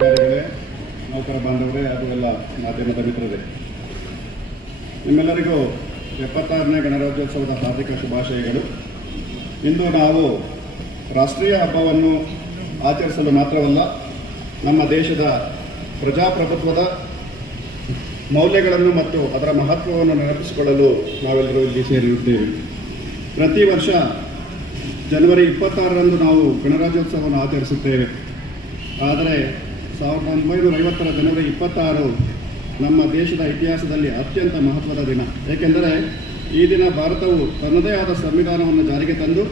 ನೌಕರ ಬಾಂಧವರೇ ಅದು ಎಲ್ಲ ಮಾಧ್ಯಮದ ಮಿತ್ರರೇ. ನಿಮ್ಮೆಲ್ಲರಿಗೂ ಎಪ್ಪತ್ತಾರನೇ ಗಣರಾಜ್ಯೋತ್ಸವದ ಹಾರ್ದಿಕ ಶುಭಾಶಯಗಳು. ಇಂದು ನಾವು ರಾಷ್ಟ್ರೀಯ ಹಬ್ಬವನ್ನು ಆಚರಿಸಲು ಮಾತ್ರವಲ್ಲ, ನಮ್ಮ ದೇಶದ ಪ್ರಜಾಪ್ರಭುತ್ವದ ಮೌಲ್ಯಗಳನ್ನು ಮತ್ತು ಅದರ ಮಹತ್ವವನ್ನು ನೆನಪಿಸಿಕೊಳ್ಳಲು ನಾವೆಲ್ಲರೂ ಇಲ್ಲಿ ಸೇರಿರುತ್ತೇವೆ ಪ್ರತಿ ವರ್ಷ ಜನವರಿ ಇಪ್ಪತ್ತಾರರಂದು ನಾವು ಗಣರಾಜ್ಯೋತ್ಸವವನ್ನು ಆಚರಿಸುತ್ತೇವೆ. ಆದರೆ ಸಾವಿರದ ಒಂಬೈನೂರ ಐವತ್ತರ ಜನವರಿ ಇಪ್ಪತ್ತಾರು ನಮ್ಮ ದೇಶದ ಇತಿಹಾಸದಲ್ಲಿ ಅತ್ಯಂತ ಮಹತ್ವದ ದಿನ. ಏಕೆಂದರೆ ಈ ದಿನ ಭಾರತವು ತನ್ನದೇ ಆದ ಸಂವಿಧಾನವನ್ನು ಜಾರಿಗೆ ತಂದು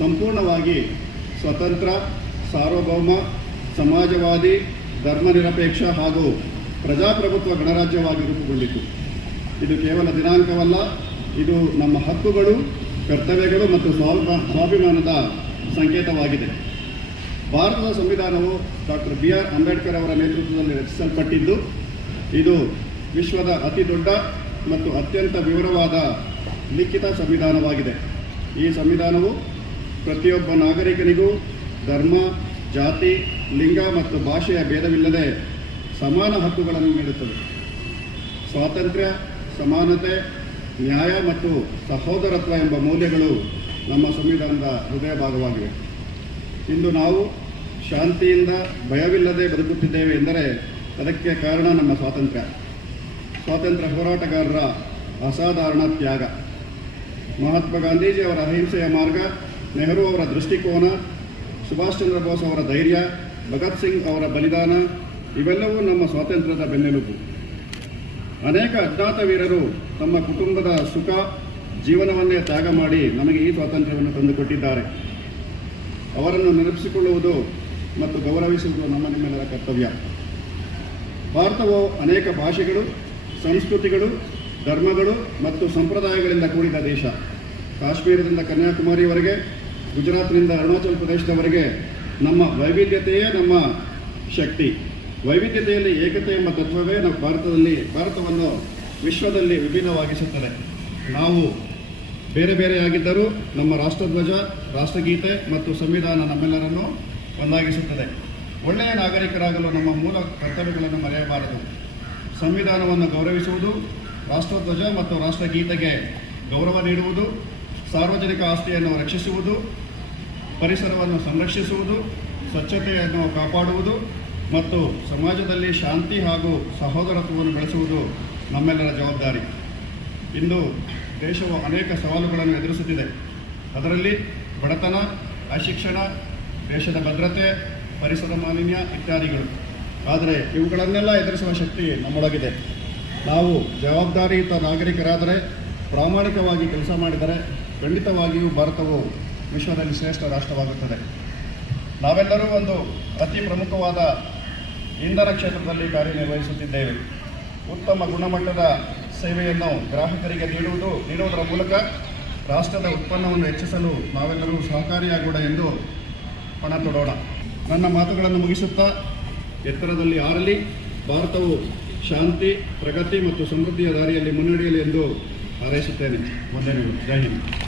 ಸಂಪೂರ್ಣವಾಗಿ ಸ್ವತಂತ್ರ, ಸಾರ್ವಭೌಮ, ಸಮಾಜವಾದಿ, ಧರ್ಮನಿರಪೇಕ್ಷ ಹಾಗೂ ಪ್ರಜಾಪ್ರಭುತ್ವ ಗಣರಾಜ್ಯವಾಗಿ ರೂಪುಗೊಂಡಿತು. ಇದು ಕೇವಲ ದಿನಾಂಕವಲ್ಲ, ಇದು ನಮ್ಮ ಹಕ್ಕುಗಳು, ಕರ್ತವ್ಯಗಳು ಮತ್ತು ಸ್ವಾಭಿಮಾ ಸ್ವಾಭಿಮಾನದ ಸಂಕೇತವಾಗಿದೆ. ಭಾರತದ ಸಂವಿಧಾನವು ಡಾಕ್ಟರ್ ಬಿ ಆರ್ ಅಂಬೇಡ್ಕರ್ ಅವರ ನೇತೃತ್ವದಲ್ಲಿ ರಚಿಸಲ್ಪಟ್ಟಿದ್ದು, ಇದು ವಿಶ್ವದ ಅತಿ ದೊಡ್ಡ ಮತ್ತು ಅತ್ಯಂತ ವಿವರವಾದ ಲಿಖಿತ ಸಂವಿಧಾನವಾಗಿದೆ. ಈ ಸಂವಿಧಾನವು ಪ್ರತಿಯೊಬ್ಬ ನಾಗರಿಕನಿಗೂ ಧರ್ಮ, ಜಾತಿ, ಲಿಂಗ ಮತ್ತು ಭಾಷೆಯ ಭೇದವಿಲ್ಲದೆ ಸಮಾನ ಹಕ್ಕುಗಳನ್ನು ನೀಡುತ್ತದೆ. ಸ್ವಾತಂತ್ರ್ಯ, ಸಮಾನತೆ, ನ್ಯಾಯ ಮತ್ತು ಸಹೋದರತ್ವ ಎಂಬ ಮೌಲ್ಯಗಳು ನಮ್ಮ ಸಂವಿಧಾನದ ಹೃದಯ ಭಾಗವಾಗಿವೆ. ಇಂದು ನಾವು ಶಾಂತಿಯಿಂದ ಭಯವಿಲ್ಲದೆ ಬದುಕುತ್ತಿದ್ದೇವೆ ಎಂದರೆ ಅದಕ್ಕೆ ಕಾರಣ ನಮ್ಮ ಸ್ವಾತಂತ್ರ್ಯ. ಸ್ವಾತಂತ್ರ್ಯ ಹೋರಾಟಗಾರರ ಅಸಾಧಾರಣ ತ್ಯಾಗ. ಮಹಾತ್ಮ ಗಾಂಧೀಜಿ ಅವರ ಅಹಿಂಸೆಯ ಮಾರ್ಗ, ನೆಹರು ಅವರ ದೃಷ್ಟಿಕೋನ, ಸುಭಾಷ್ ಚಂದ್ರ ಬೋಸ್ ಅವರ ಧೈರ್ಯ, ಭಗತ್ ಸಿಂಗ್ ಅವರ ಬಲಿದಾನ, ಇವೆಲ್ಲವೂ ನಮ್ಮ ಸ್ವಾತಂತ್ರ್ಯದ ಬೆನ್ನೆಲುಬು. ಅನೇಕ ಅಜ್ಞಾತ ವೀರರು ತಮ್ಮ ಕುಟುಂಬದ ಸುಖ, ಜೀವನವನ್ನೇ ತ್ಯಾಗ ಮಾಡಿ ನಮಗೆ ಈ ಸ್ವಾತಂತ್ರ್ಯವನ್ನು ತಂದುಕೊಟ್ಟಿದ್ದಾರೆ. ಅವರನ್ನು ನೆನಪಿಸಿಕೊಳ್ಳುವುದು ಮತ್ತು ಗೌರವಿಸುವುದು ನಮ್ಮ ನಿಮ್ಮೆಲ್ಲರ ಕರ್ತವ್ಯ. ಭಾರತವು ಅನೇಕ ಭಾಷೆಗಳು, ಸಂಸ್ಕೃತಿಗಳು, ಧರ್ಮಗಳು ಮತ್ತು ಸಂಪ್ರದಾಯಗಳಿಂದ ಕೂಡಿದ ದೇಶ. ಕಾಶ್ಮೀರದಿಂದ ಕನ್ಯಾಕುಮಾರಿವರೆಗೆ, ಗುಜರಾತ್ನಿಂದ ಅರುಣಾಚಲ ಪ್ರದೇಶದವರೆಗೆ ನಮ್ಮ ವೈವಿಧ್ಯತೆಯೇ ನಮ್ಮ ಶಕ್ತಿ. ವೈವಿಧ್ಯತೆಯಲ್ಲಿ ಏಕತೆ ಎಂಬ ತತ್ವವೇ ನಮ್ಮ ಭಾರತದಲ್ಲಿ, ಭಾರತವನ್ನು ವಿಶ್ವದಲ್ಲಿ ವಿಭಿನ್ನವಾಗಿಸುತ್ತದೆ. ನಾವು ಬೇರೆ ಬೇರೆಯಾಗಿದ್ದರೂ ನಮ್ಮ ರಾಷ್ಟ್ರಧ್ವಜ, ರಾಷ್ಟ್ರಗೀತೆ ಮತ್ತು ಸಂವಿಧಾನ ನಮ್ಮೆಲ್ಲರನ್ನು ಒಂದಾಗಿಸುತ್ತದೆ. ಒಳ್ಳೆಯ ನಾಗರಿಕರಾಗಲು ನಮ್ಮ ಮೂಲ ಕರ್ತವ್ಯಗಳನ್ನು ಮರೆಯಬಾರದು. ಸಂವಿಧಾನವನ್ನು ಗೌರವಿಸುವುದು, ರಾಷ್ಟ್ರಧ್ವಜ ಮತ್ತು ರಾಷ್ಟ್ರಗೀತೆಗೆ ಗೌರವ ನೀಡುವುದು, ಸಾರ್ವಜನಿಕ ಆಸ್ತಿಯನ್ನು ರಕ್ಷಿಸುವುದು, ಪರಿಸರವನ್ನು ಸಂರಕ್ಷಿಸುವುದು, ಸ್ವಚ್ಛತೆಯನ್ನು ಕಾಪಾಡುವುದು ಮತ್ತು ಸಮಾಜದಲ್ಲಿ ಶಾಂತಿ ಹಾಗೂ ಸಹೋದರತ್ವವನ್ನು ಬೆಳೆಸುವುದು ನಮ್ಮೆಲ್ಲರ ಜವಾಬ್ದಾರಿ. ಇಂದು ದೇಶವು ಅನೇಕ ಸವಾಲುಗಳನ್ನು ಎದುರಿಸುತ್ತಿದೆ. ಅದರಲ್ಲಿ ಬಡತನ, ಅಶಿಕ್ಷಣ, ದೇಶದ ಭದ್ರತೆ, ಪರಿಸರ ಮಾಲಿನ್ಯ ಇತ್ಯಾದಿಗಳು. ಆದರೆ ಇವುಗಳನ್ನೆಲ್ಲ ಎದುರಿಸುವ ಶಕ್ತಿ ನಮ್ಮೊಳಗಿದೆ. ನಾವು ಜವಾಬ್ದಾರಿಯುತ ನಾಗರಿಕರಾದರೆ, ಪ್ರಾಮಾಣಿಕವಾಗಿ ಕೆಲಸ ಮಾಡಿದರೆ, ಖಂಡಿತವಾಗಿಯೂ ಭಾರತವು ವಿಶ್ವದಲ್ಲಿ ಶ್ರೇಷ್ಠ ರಾಷ್ಟ್ರವಾಗುತ್ತದೆ. ನಾವೆಲ್ಲರೂ ಒಂದು ಅತಿ ಪ್ರಮುಖವಾದ ಇಂಧನ ಕ್ಷೇತ್ರದಲ್ಲಿ ಕಾರ್ಯನಿರ್ವಹಿಸುತ್ತಿದ್ದೇವೆ. ಉತ್ತಮ ಗುಣಮಟ್ಟದ ಸೇವೆಯನ್ನು ಗ್ರಾಹಕರಿಗೆ ನೀಡುವುದು, ನೀಡುವುದರ ಮೂಲಕ ರಾಷ್ಟ್ರದ ಉತ್ಪನ್ನವನ್ನು ಹೆಚ್ಚಿಸಲು ನಾವೆಲ್ಲರೂ ಸಹಕಾರಿಯಾಗೋಣ ಎಂದು ಪಣ ತೊಡೋಣ. ನನ್ನ ಮಾತುಗಳನ್ನು ಮುಗಿಸುತ್ತಾ, ಎತ್ತರದಲ್ಲಿ ಆರಲಿ. ಭಾರತವು ಶಾಂತಿ, ಪ್ರಗತಿ ಮತ್ತು ಸಮೃದ್ಧಿಯ ದಾರಿಯಲ್ಲಿ ಮುನ್ನಡೆಯಲಿ ಎಂದು ಹಾರೈಸುತ್ತೇನೆ. ವಂದನೆಗಳು. ಜೈ